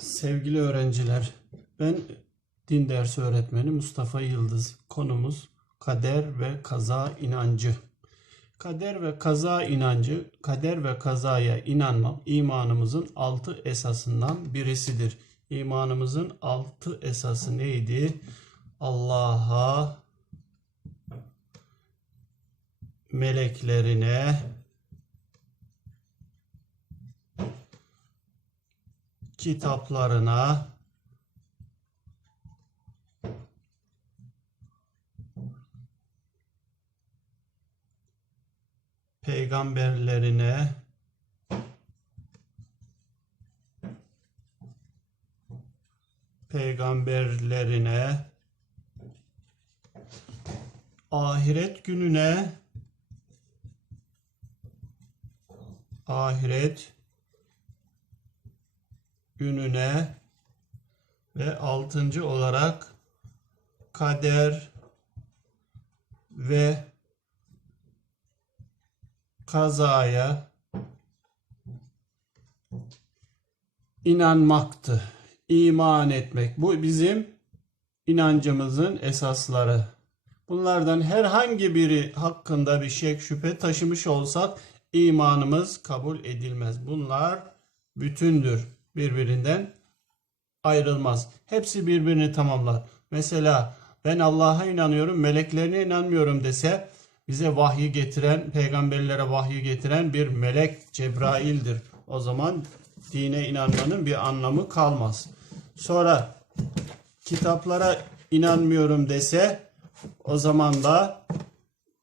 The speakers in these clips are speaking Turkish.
Sevgili öğrenciler, ben din dersi öğretmeni Mustafa Yıldız. Konumuz kader ve kaza inancı. Kader ve kaza inancı, kader ve kazaya inanmak imanımızın altı esasından birisidir. İmanımızın altı esası neydi? Allah'a, meleklerine, kitaplarına, peygamberlerine, peygamberlerine, ahiret gününe, ahiret gününe ve altıncı olarak kader ve kazaya inanmaktı. İman etmek. Bu bizim inancımızın esasları. Bunlardan herhangi biri hakkında bir şek şüphe taşımış olsak imanımız kabul edilmez. Bunlar bütündür. Birbirinden ayrılmaz. Hepsi birbirini tamamlar. Mesela ben Allah'a inanıyorum, meleklerine inanmıyorum dese bize vahyi getiren, peygamberlere vahyi getiren bir melek Cebrail'dir. O zaman dine inanmanın bir anlamı kalmaz. Sonra kitaplara inanmıyorum dese o zaman da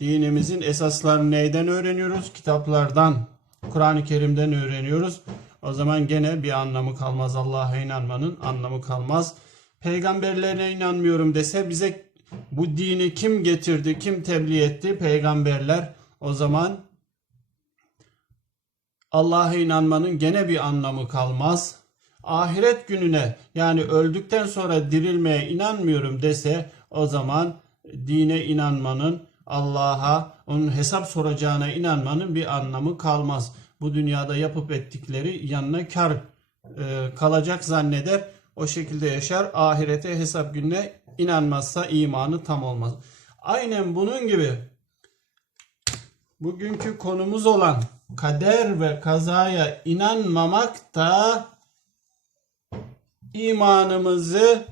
dinimizin esaslarını neyden öğreniyoruz? Kitaplardan, Kur'an-ı Kerim'den öğreniyoruz. O zaman gene bir anlamı kalmaz. Allah'a inanmanın anlamı kalmaz. Peygamberlerine inanmıyorum dese bize bu dini kim getirdi, kim tebliğ etti? Peygamberler. O zaman Allah'a inanmanın gene bir anlamı kalmaz. Ahiret gününe yani öldükten sonra dirilmeye inanmıyorum dese o zaman dine inanmanın Allah'a onun hesap soracağına inanmanın bir anlamı kalmaz. Bu dünyada yapıp ettikleri yanına kar e, kalacak zanneder. O şekilde yaşar. Ahirete hesap gününe inanmazsa imanı tam olmaz. Aynen bunun gibi bugünkü konumuz olan kader ve kazaya inanmamak da imanımızı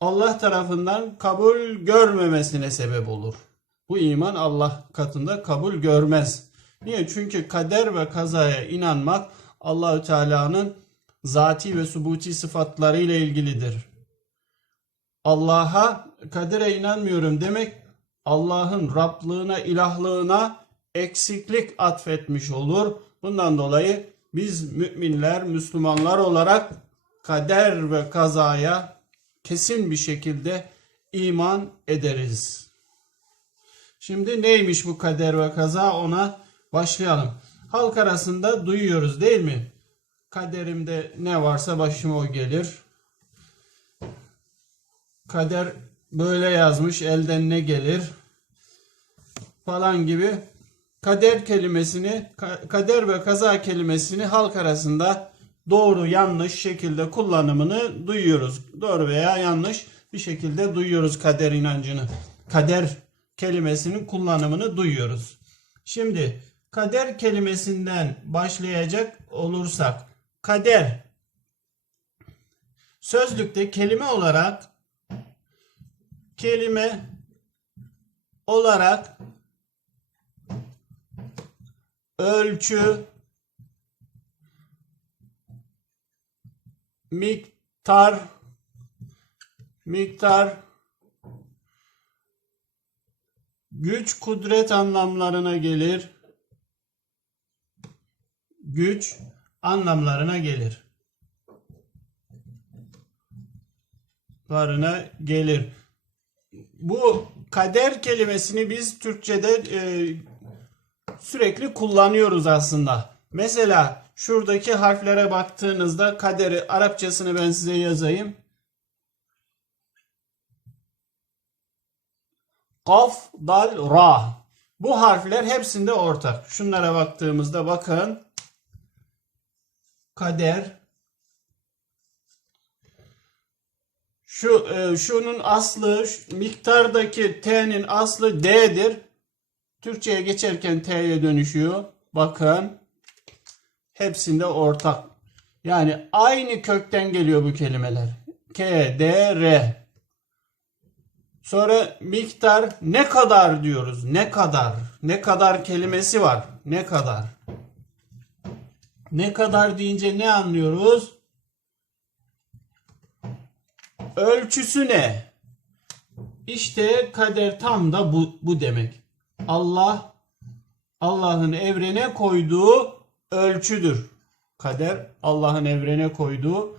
Allah tarafından kabul görmemesine sebep olur. Bu iman Allah katında kabul görmez. Niye? Çünkü kader ve kazaya inanmak Allahü Teala'nın zati ve subuti sıfatları ile ilgilidir. Allah'a kadere inanmıyorum demek Allah'ın Rablığına, ilahlığına eksiklik atfetmiş olur. Bundan dolayı biz müminler, Müslümanlar olarak kader ve kazaya kesin bir şekilde iman ederiz. Şimdi neymiş bu kader ve kaza ona başlayalım. Halk arasında duyuyoruz değil mi? Kaderimde ne varsa başıma o gelir. Kader böyle yazmış elden ne gelir falan gibi kader kelimesini ka- kader ve kaza kelimesini halk arasında doğru yanlış şekilde kullanımını duyuyoruz. Doğru veya yanlış bir şekilde duyuyoruz kader inancını. Kader kelimesinin kullanımını duyuyoruz. Şimdi kader kelimesinden başlayacak olursak kader sözlükte kelime olarak kelime olarak ölçü miktar miktar güç kudret anlamlarına gelir. Güç anlamlarına gelir. Varına gelir. Bu kader kelimesini biz Türkçe'de e, sürekli kullanıyoruz aslında. Mesela şuradaki harflere baktığınızda kaderi Arapçasını ben size yazayım. Kaf, dal, ra. Bu harfler hepsinde ortak. Şunlara baktığımızda bakın. Kader, Şu e, şunun aslı şu miktardaki t'nin aslı d'dir. Türkçe'ye geçerken t'ye dönüşüyor. Bakın. Hepsinde ortak. Yani aynı kökten geliyor bu kelimeler. K, D, R. Sonra miktar ne kadar diyoruz. Ne kadar. Ne kadar kelimesi var. Ne kadar. Ne kadar deyince ne anlıyoruz? Ölçüsü ne? İşte kader tam da bu, bu demek. Allah Allah'ın evrene koyduğu ölçüdür. Kader Allah'ın evrene koyduğu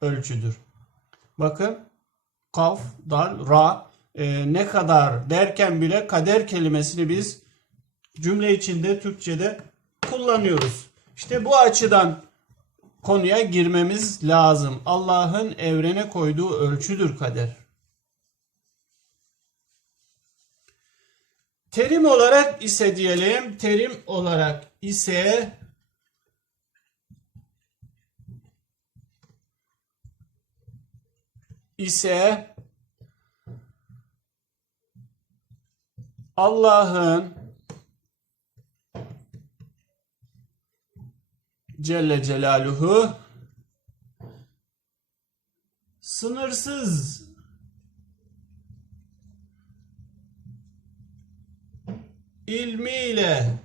ölçüdür. Bakın kaf, dal, ra e, ne kadar derken bile kader kelimesini biz cümle içinde Türkçe'de kullanıyoruz. İşte bu açıdan konuya girmemiz lazım. Allah'ın evrene koyduğu ölçüdür kader. Terim olarak ise diyelim, terim olarak ise ise Allah'ın Celle Celaluhu sınırsız ilmiyle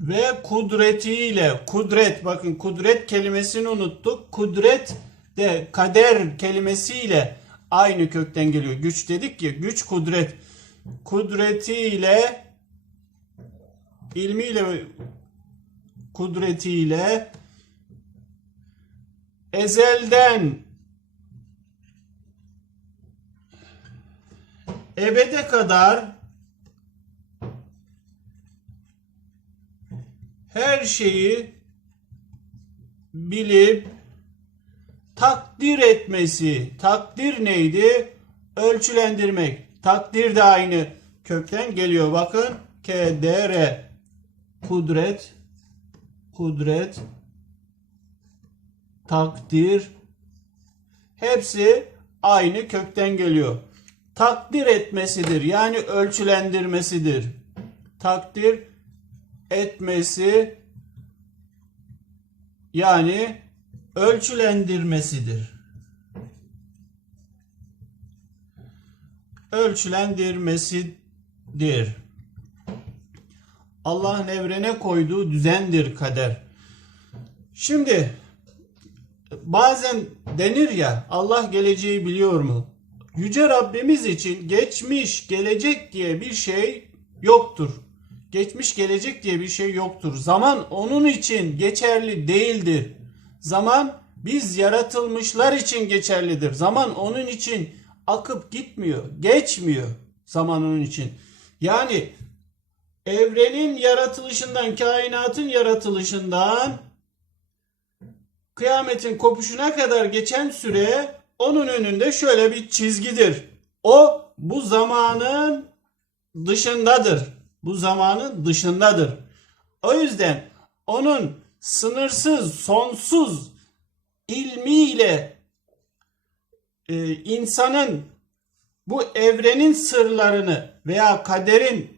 ve kudretiyle kudret bakın kudret kelimesini unuttuk. Kudret de kader kelimesiyle aynı kökten geliyor. Güç dedik ki güç kudret kudretiyle ilmiyle kudretiyle ezelden ebede kadar her şeyi bilip takdir etmesi. Takdir neydi? Ölçülendirmek. Takdir de aynı kökten geliyor. Bakın KDR kudret kudret takdir hepsi aynı kökten geliyor. Takdir etmesidir. Yani ölçülendirmesidir. Takdir etmesi yani ölçülendirmesidir. Ölçülendirmesidir. Allah'ın evrene koyduğu düzendir kader. Şimdi bazen denir ya Allah geleceği biliyor mu? Yüce Rabbimiz için geçmiş, gelecek diye bir şey yoktur. Geçmiş, gelecek diye bir şey yoktur. Zaman onun için geçerli değildir. Zaman biz yaratılmışlar için geçerlidir. Zaman onun için akıp gitmiyor, geçmiyor zaman onun için. Yani evrenin yaratılışından, kainatın yaratılışından kıyametin kopuşuna kadar geçen süre onun önünde şöyle bir çizgidir. O bu zamanın dışındadır. Bu zamanın dışındadır. O yüzden onun sınırsız, sonsuz ilmiyle e, insanın bu evrenin sırlarını veya kaderin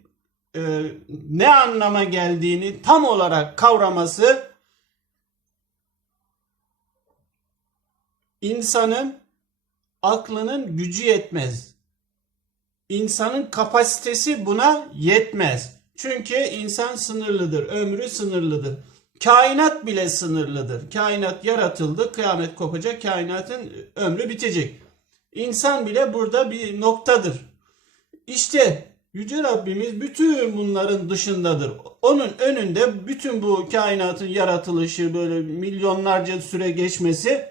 e, ne anlama geldiğini tam olarak kavraması insanın aklının gücü yetmez. İnsanın kapasitesi buna yetmez. Çünkü insan sınırlıdır, ömrü sınırlıdır. Kainat bile sınırlıdır. Kainat yaratıldı, kıyamet kopacak, kainatın ömrü bitecek. İnsan bile burada bir noktadır. İşte Yüce Rabbimiz bütün bunların dışındadır. Onun önünde bütün bu kainatın yaratılışı böyle milyonlarca süre geçmesi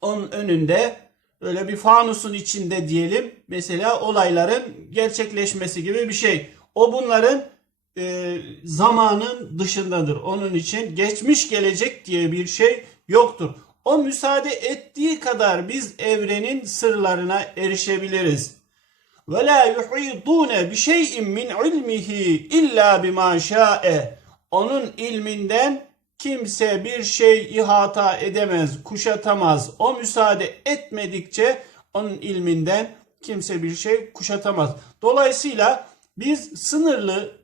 onun önünde öyle bir fanusun içinde diyelim mesela olayların gerçekleşmesi gibi bir şey. O bunların e, zamanın dışındadır. Onun için geçmiş gelecek diye bir şey yoktur. O müsaade ettiği kadar biz evrenin sırlarına erişebiliriz. Ve la yuhidun bi şey'in min ilmihi illa bima şa'e. Onun ilminden kimse bir şey ihata edemez, kuşatamaz. O müsaade etmedikçe onun ilminden kimse bir şey kuşatamaz. Dolayısıyla biz sınırlı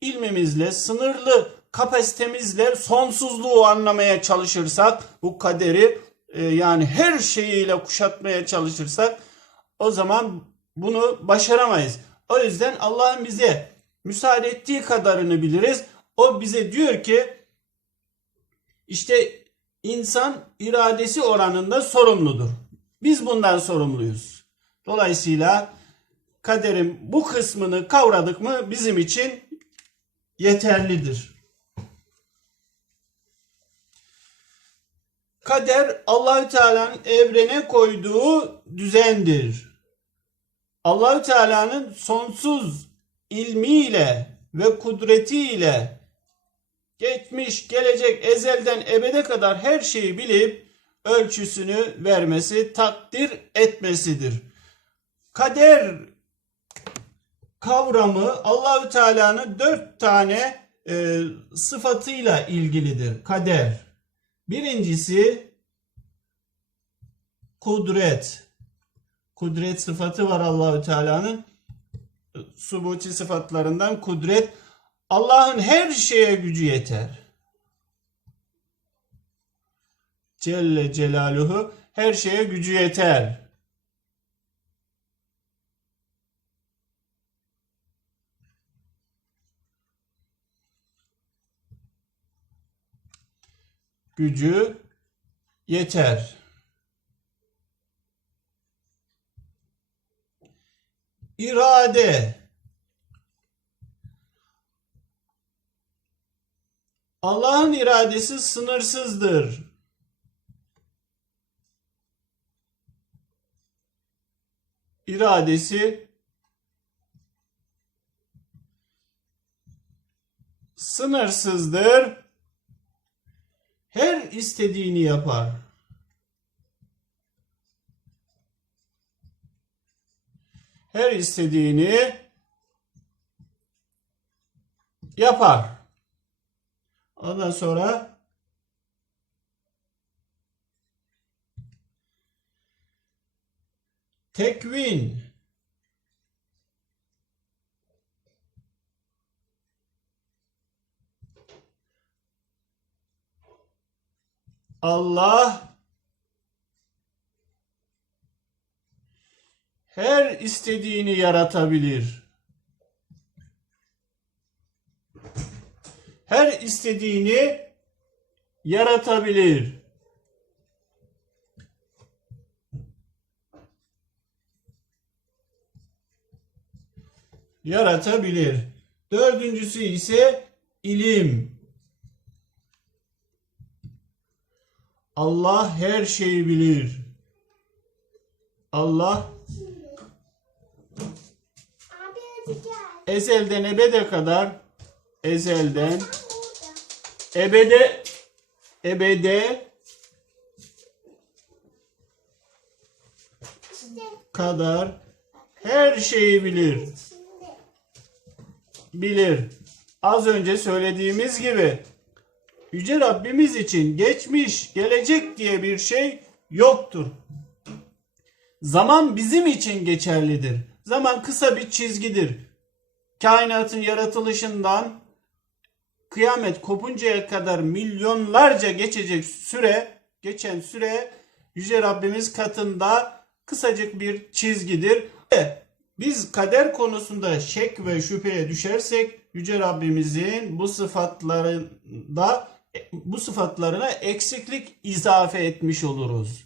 ilmimizle, sınırlı kapasitemizle sonsuzluğu anlamaya çalışırsak, bu kaderi e, yani her şeyiyle kuşatmaya çalışırsak o zaman bunu başaramayız. O yüzden Allah'ın bize müsaade ettiği kadarını biliriz. O bize diyor ki işte insan iradesi oranında sorumludur. Biz bundan sorumluyuz. Dolayısıyla kaderin bu kısmını kavradık mı bizim için yeterlidir. Kader Allahü Teala'nın evrene koyduğu düzendir. Allahü Teala'nın sonsuz ilmiyle ve kudretiyle geçmiş, gelecek, ezelden ebede kadar her şeyi bilip ölçüsünü vermesi, takdir etmesidir. Kader kavramı Allahü Teala'nın dört tane e, sıfatıyla ilgilidir. Kader. Birincisi kudret. Kudret sıfatı var Allahü Teala'nın. Subuti sıfatlarından kudret. Allah'ın her şeye gücü yeter. Celle Celaluhu her şeye gücü yeter. Gücü yeter. İrade Allah'ın iradesi sınırsızdır. İradesi sınırsızdır. Her istediğini yapar. Her istediğini yapar. Ondan sonra tekvin Allah her istediğini yaratabilir. her istediğini yaratabilir. Yaratabilir. Dördüncüsü ise ilim. Allah her şeyi bilir. Allah ezelden ebede kadar ezelden ebede ebede kadar her şeyi bilir. Bilir. Az önce söylediğimiz gibi Yüce Rabbimiz için geçmiş, gelecek diye bir şey yoktur. Zaman bizim için geçerlidir. Zaman kısa bir çizgidir. Kainatın yaratılışından kıyamet kopuncaya kadar milyonlarca geçecek süre, geçen süre Yüce Rabbimiz katında kısacık bir çizgidir. Ve biz kader konusunda şek ve şüpheye düşersek Yüce Rabbimizin bu sıfatlarında bu sıfatlarına eksiklik izafe etmiş oluruz.